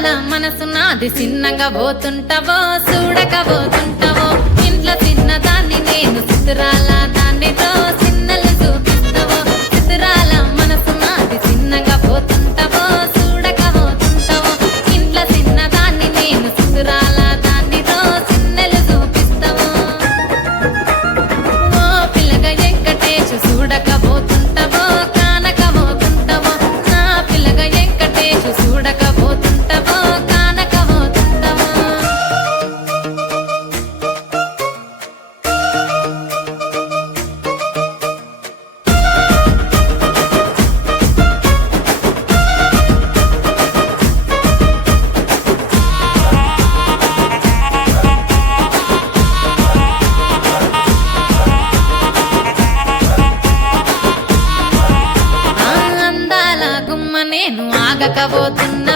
అందాల మనసు నాది చిన్నగా పోతుంటావో చూడకపోతుంటావో ఇంట్లో చిన్నదాన్ని నేను చిత్రాల దాన్నితో చిన్నలు చూపిస్తావో చిత్రాల మనసు నాది చిన్నగా పోతుంటావో చూడకపోతుంటావో ఇంట్లో చిన్నదాన్ని నేను చిత్రాల దాన్నితో చిన్నలు చూపిస్తావో ఓ పిల్లగా వెంకటేశు చూడకపోతుంటావో కానకపోతుంటావో నా పిల్లగా వెంకటేశు చూడకపోతుంటావో కానకపోతుంటావో ఆ అందాల గుమ్మ నేను ఆగకపోతున్నా